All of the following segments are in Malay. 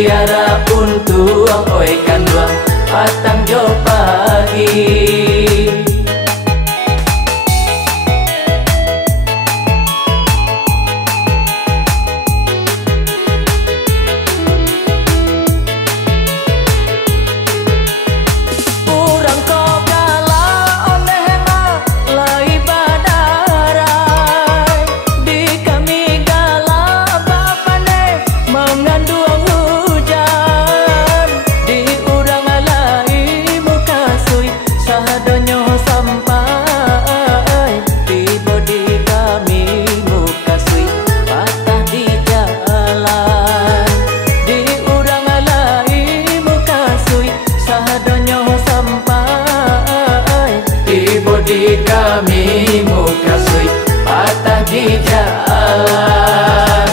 Tiara untuang oi kan duang patang jo pagi. Di kami muka sui patah di jalan.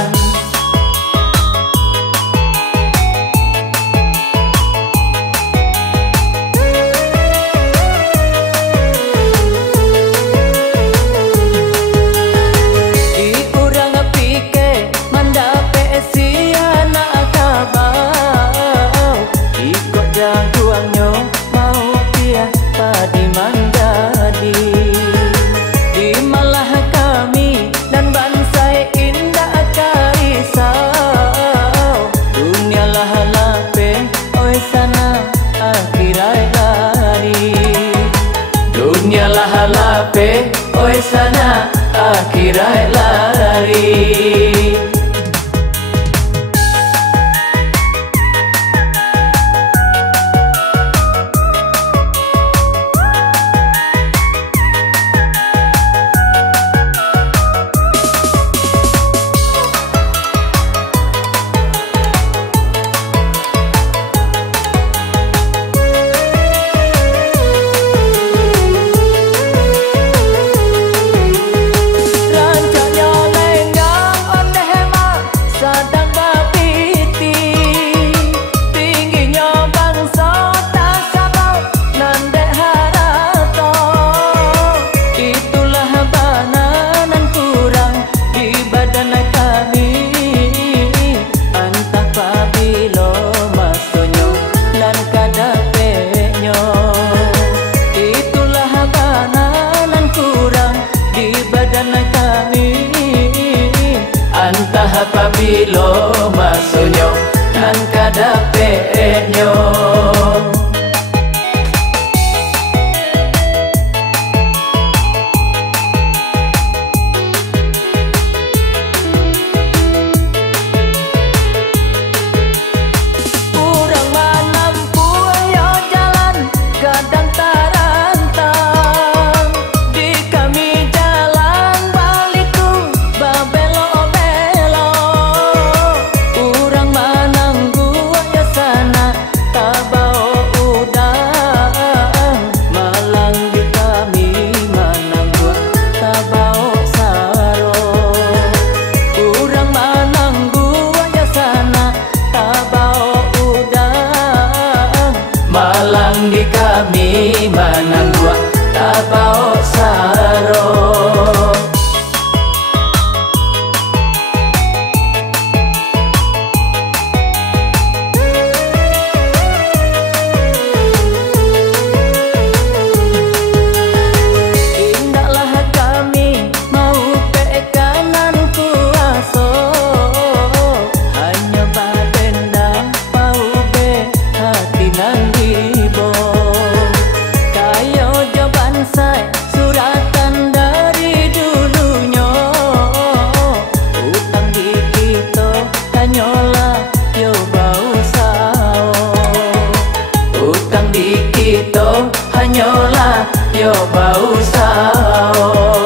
Di urang pike mandape siana kabau ikut jagoannya mau dia padi mandadi. Di malah kami dan bangsa indah karisau. Dunia lah lape oi sana akhirat lari. Dunia lah lape oi sana akhirat lari. Antah apabila maksudnya dan kadapenya. Urang manampu yo jalan kadang tarantang. Di kami jalan baliku babelo. Urang mananggu yo sana tabao udang. Malang di kami mananggu tabao saro. Urang mananggu yo sana tabao udang. Malang di kami mananggu tabao saro. Hanyola yo bau sao.